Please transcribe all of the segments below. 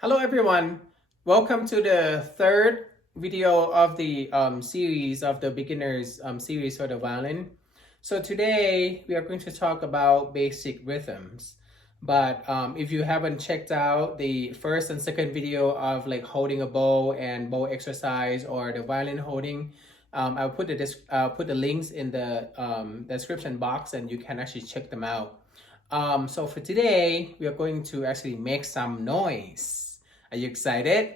Hello everyone, welcome to the third video of the series of the beginners series for the violin. So today we are going to talk about basic rhythms. But if you haven't checked out the first and second video of like holding a bow and bow exercise or the violin holding, I'll put the links in the description box and you can actually check them out. So for today, we are going to actually make some noise. Are you excited?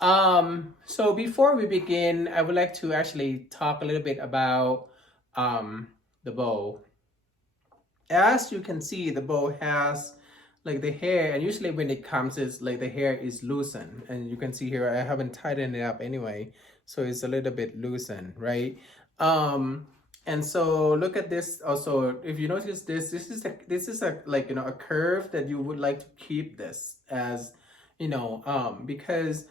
So before we begin, I would like to actually talk a little bit about the bow. As you can see, the bow has like the hair, and usually when it comes, it's like the hair is loosened, and you can see here I haven't tightened it up anyway, so it's a little bit loosened, right? And so look at this also. If you notice this is a like a curve that you would like to keep this as because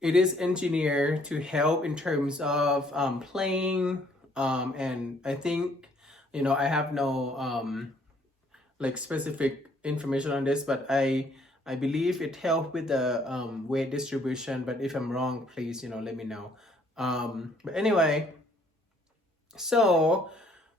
it is engineered to help in terms of playing, and I think I have no like specific information on this, but I believe it helped with the weight distribution. But if I'm wrong, please let me know. But anyway, so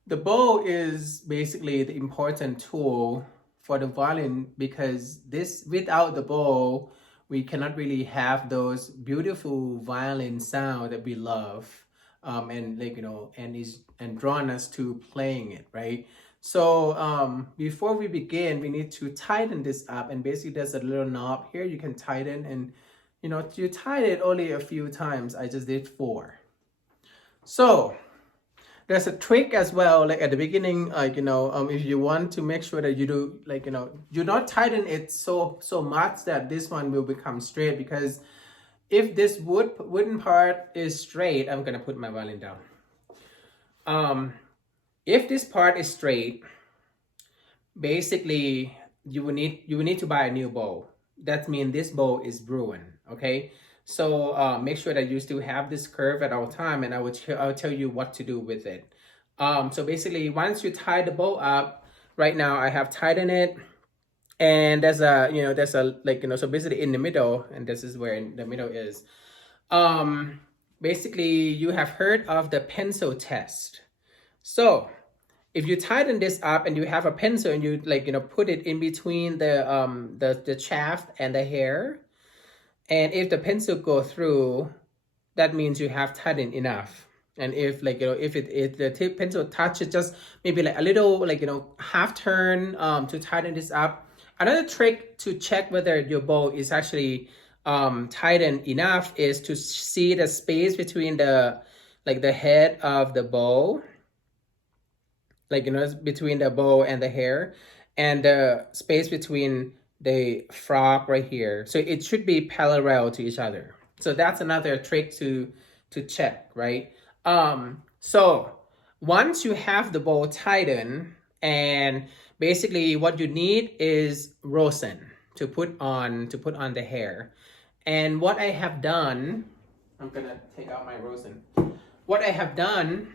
the bow is basically the important tool for the violin, because this without the bow we cannot really have those beautiful violin sound that we love, and and drawn us to playing it, right? So before we begin, we need to tighten this up, and basically there's a little knob here you can tighten, and you tighten it only a few times. I just did 4. So there's a trick as well, like at the beginning, like if you want to make sure that you do you not tighten it so much that this one will become straight, because if this wooden part is straight, I'm gonna put my violin down. If this part is straight, basically you will need to buy a new bow. That means this bow is ruined. Okay, so make sure that you still have this curve at all time, and I'll tell you what to do with it. So basically, once you tie the bow up, right now I have tightened it, and there's a so basically in the middle, and this is where in the middle is. Basically, you have heard of the pencil test. So if you tighten this up and you have a pencil and you put it in between the shaft and the hair, and if the pencil go through, that means you have tightened enough. And if if the tip pencil touches just maybe like a little half turn to tighten this up. Another trick to check whether your bow is actually tightened enough is to see the space between the head of the bow, between the bow and the hair, and the space between the frog right here. So it should be parallel to each other. So that's another trick to check, right? So once you have the bow tightened, and basically what you need is rosin to put on the hair. And what I have done, I'm gonna take out my rosin. What I have done,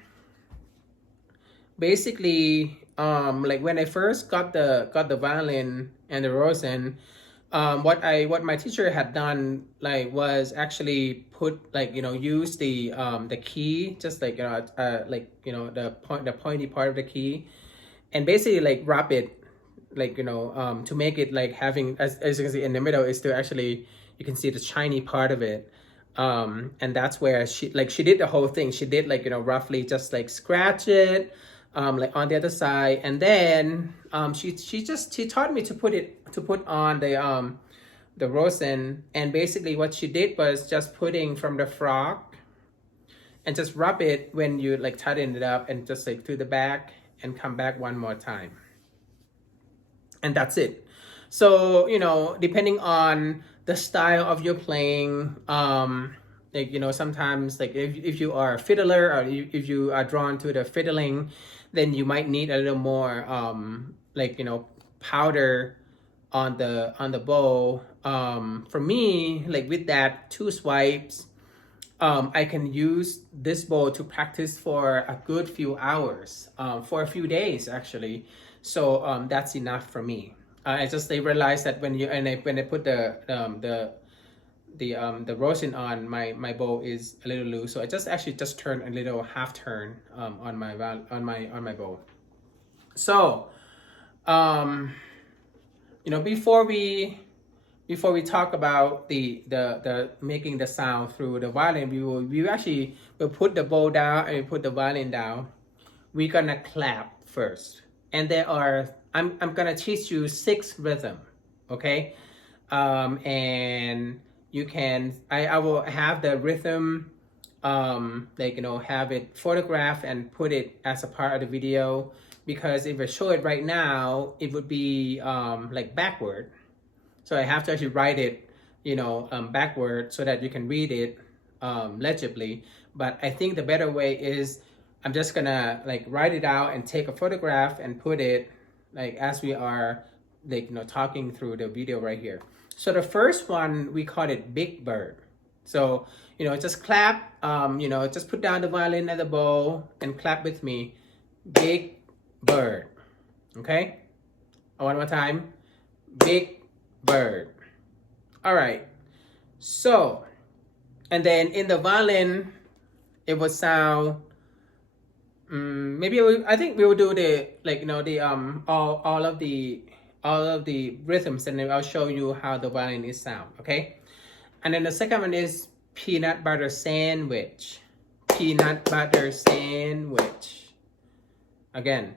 basically, like when I first got the violin and the rosin, what my teacher had done was actually put use the key, just the pointy part of the key, and basically wrap it to make it having, as you can see in the middle is still actually, you can see the shiny part of it. And that's where she did the whole thing. She did roughly just scratch it on the other side, and then she taught me to put on the rosin. And basically what she did was just putting from the frog and just rub it when you tighten it up, and just to the back and come back one more time, and that's it. So depending on the style of your playing, sometimes if you are a fiddler, or if you are drawn to the fiddling, then you might need a little more powder on the bow. For me, with that 2 swipes, I can use this bow to practice for a good few hours, for a few days actually. So that's enough for me. I just realized that when I put the rosin on my bow is a little loose, so I just turn a little half turn on my bow. So before we talk about the making the sound through the violin, we'll put the bow down and we put the violin down. We're gonna clap first, and I'm gonna teach you 6 rhythm, okay? And I will have the rhythm, have it photographed and put it as a part of the video, because if I show it right now, it would be backward. So I have to actually write it, backward so that you can read it legibly. But I think the better way is I'm just gonna write it out and take a photograph and put it as we are talking through the video right here. So the first one, we call it Big Bird. So just clap, just put down the violin and the bow and clap with me. Big Bird. Okay, one more time. Big Bird. All right. So, and then in the violin, it would sound. I think we will do the all of the rhythms, and then I'll show you how the violin is sound. Okay. And then the second one is peanut butter sandwich. Peanut butter sandwich. Again,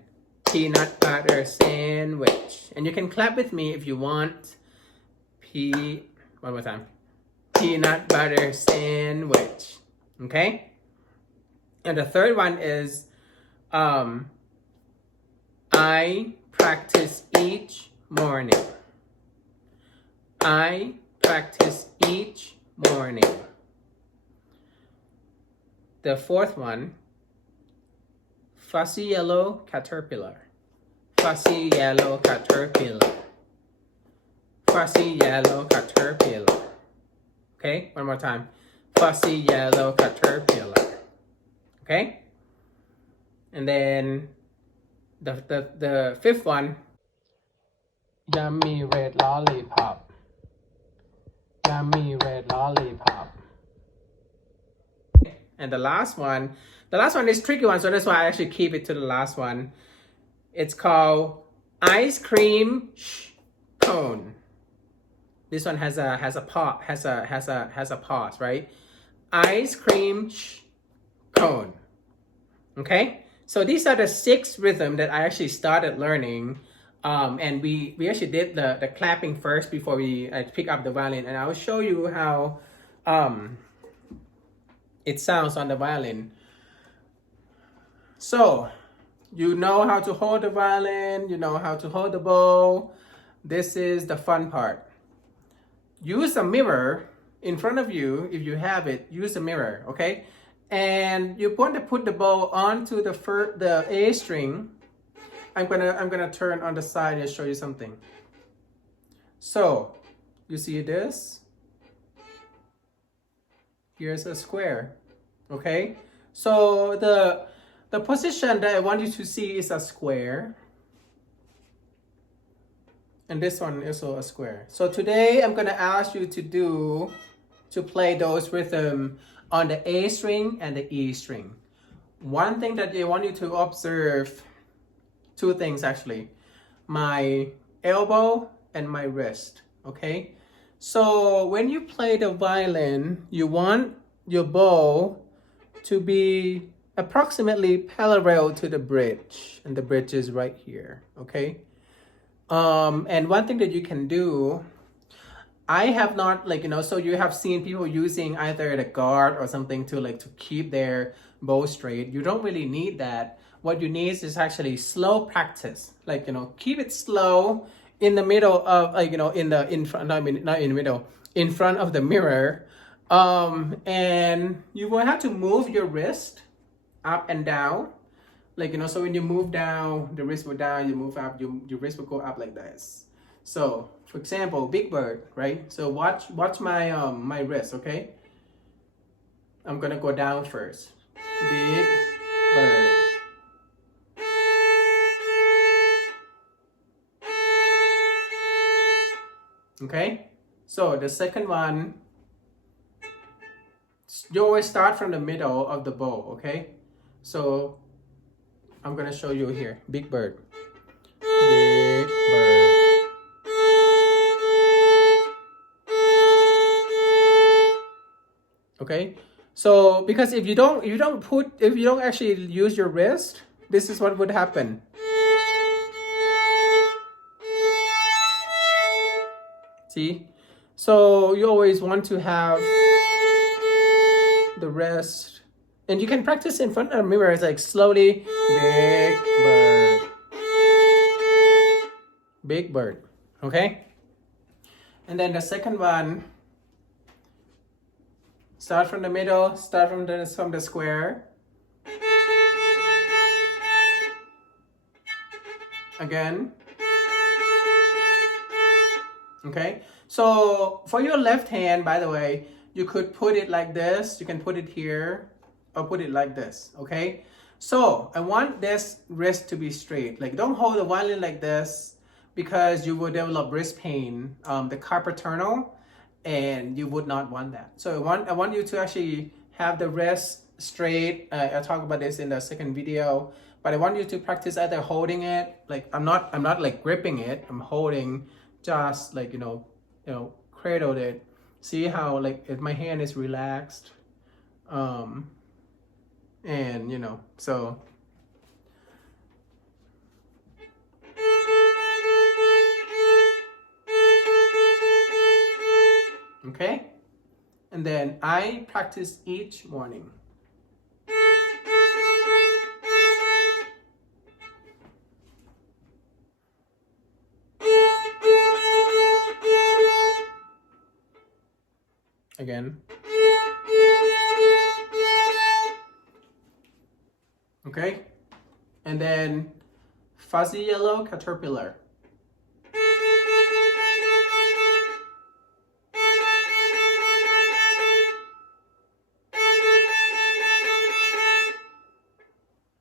peanut butter sandwich. And you can clap with me if you want. One more time. Peanut butter sandwich. Okay? And the third one is I practice each morning. I practice each morning. The fourth one, fussy yellow caterpillar. Fussy yellow caterpillar. Fussy yellow caterpillar. Okay, one more time. Fussy yellow caterpillar. Okay? And then the fifth one, yummy red lollipop. Yummy red lollipop. And the last one is tricky one, so that's why I actually keep it to the last one. It's called ice cream cone. This one has a pause, right? Ice cream cone. Okay, so these are the 6 rhythm that I actually started learning, and we actually did the clapping first before we pick up the violin, and I will show you how it sounds on the violin. So you know how to hold the violin, you know how to hold the bow. This is the fun part. Use a mirror in front of you. If you have it, use a mirror, okay? And you're going to put the bow onto the A string. I'm gonna turn on the side and show you something. So you see this? Here's a square, okay? So the position that I want you to see is a square. And this one is also a square. So today I'm gonna ask you to play those rhythm on the A string and the E string. One thing that I want you to observe, 2 things actually, my elbow and my wrist, okay? So when you play the violin, you want your bow to be approximately parallel to the bridge, and the bridge is right here, okay? And one thing that you can do, I have not so you have seen people using either the guard or something to keep their bow straight. You don't really need that. What you need is actually slow practice. Keep it slow in the middle of in front of the mirror. And you will have to move your wrist up and down. So when you move down, the wrist will down, you move up, your wrist will go up like this. So, for example, Big Bird, right? So watch my my wrist, okay? I'm gonna go down first. Big Bird. Okay? So the second one, You always start from the middle of the bow, okay? So I'm gonna show you here. Big bird. Big bird. Okay? So because if you don't actually use your wrist, this is what would happen. See? So you always want to have the rest, and you can practice in front of the mirror. It's like slowly, big bird, big bird. Okay? And then the second one, start from the middle, start from the square. Again. Okay, so for your left hand, by the way, you could put it like this. You can put it here or put it like this. Okay, so I want this wrist to be straight. Like, don't hold the violin like this because you will develop wrist pain, the carpal tunnel, and you would not want that. So I want you to actually have the wrist straight. I'll talk about this in the second video, but I want you to practice either holding it, like I'm not like gripping it. I'm holding, just like, cradled it. See how like if my hand is relaxed, and so. Okay, and then I practice each morning. Again. Okay, and then fuzzy yellow caterpillar.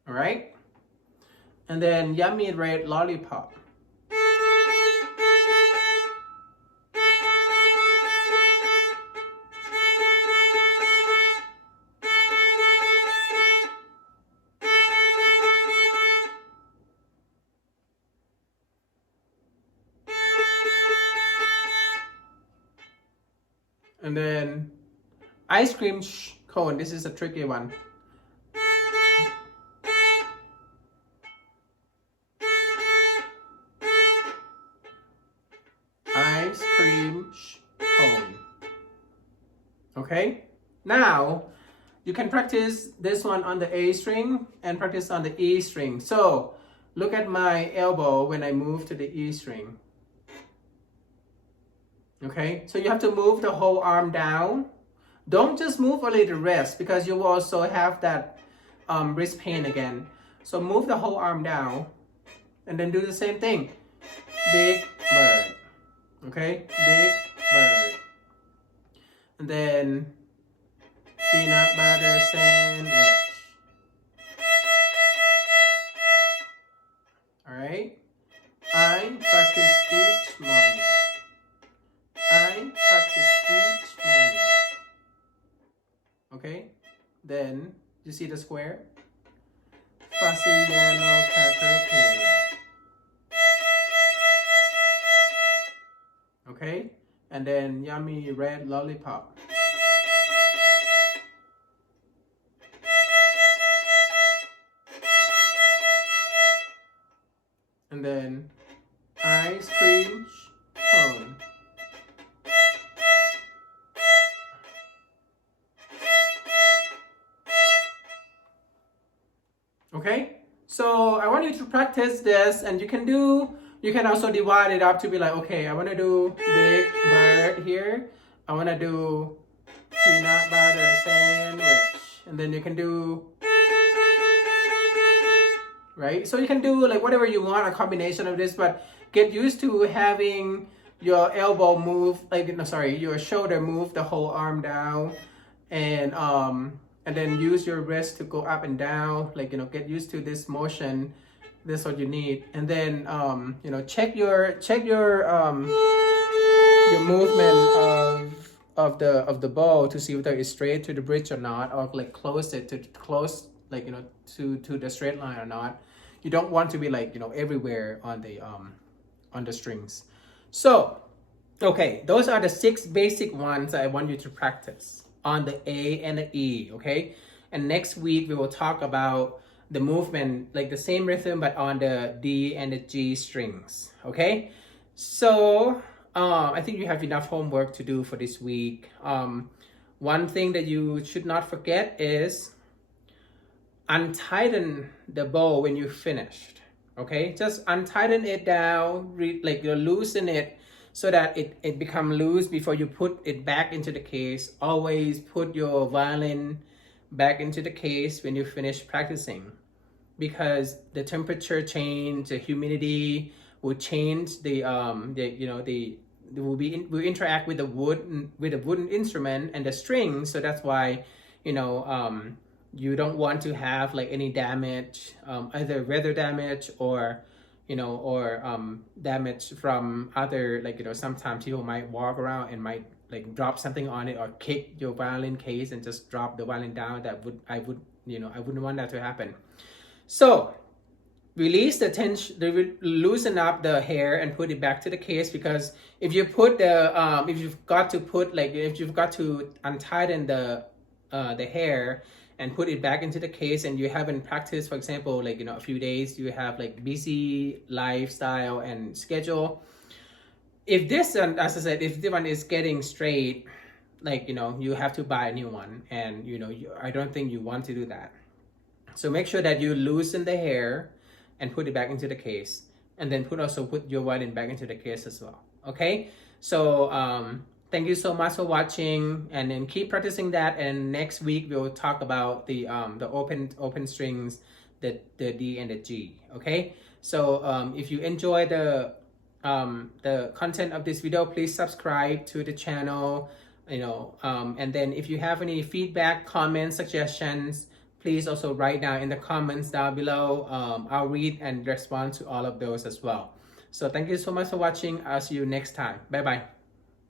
All right, and then yummy red lollipop. And then ice cream cone. This is a tricky one. Ice cream cone. Okay, now you can practice this one on the A string and practice on the E string. So look at my elbow when I move to the E string. Okay, so you have to move the whole arm down. Don't just move only the wrist, because you will also have that wrist pain again. So move the whole arm down and then do the same thing. Big bird. Okay, big bird. And then peanut butter sandwich. All right, I practice each morning. I practice each morning. Okay, then you see the square? Fuzzy yellow caterpillar. Okay, and then yummy red lollipop. And then ice cream cone. Okay, so I want you to practice this, and you can also divide it up to be like, okay, I want to do big bird here. I want to do peanut butter sandwich. And then you can do, right? So you can do like whatever you want, a combination of this, but get used to having your elbow move, your shoulder move the whole arm down, and then use your wrist to go up and down, get used to this motion. This is what you need. And then check your movement of the bow to see whether it's straight to the bridge or not, or like close it to close, like, you know, to the straight line or not. You don't want to be like, you know, everywhere on the strings. So okay, those are the 6 basic ones I want you to practice on the A and the E, okay? And next week we will talk about the movement, like the same rhythm but on the D and the G strings, okay? So I think you have enough homework to do for this week. One thing that you should not forget is untighten the bow when you finished, okay? Just untighten it down, like you loosen it so that it become loose before you put it back into the case. Always put your violin back into the case when you finish practicing, because the temperature change, the humidity will change the you know, will interact with the wooden instrument and the strings. So that's why, you know, you don't want to have like any damage, either weather damage or, you know, or damage from other, like, you know, sometimes people might walk around and might like drop something on it or kick your violin case and just drop the violin down. I wouldn't want that to happen. So release the tension, loosen up the hair and put it back to the case, because if you put the if you've got to untighten the hair and put it back into the case, and you haven't practiced, for example, like, you know, a few days, you have like busy lifestyle and schedule. If this, as I said, if the one is getting straight, like, you know, you have to buy a new one, and, you know, I don't think you want to do that. So make sure that you loosen the hair and put it back into the case, and then put your violin back into the case as well, okay? So thank you so much for watching, and then keep practicing that, and next week we'll talk about the open strings, the D and the G, okay? So if you enjoy the content of this video, please subscribe to the channel, you know, and then if you have any feedback, comments, suggestions, please also write down in the comments down below. I'll read and respond to all of those as well. So thank you so much for watching. I'll see you next time. Bye bye.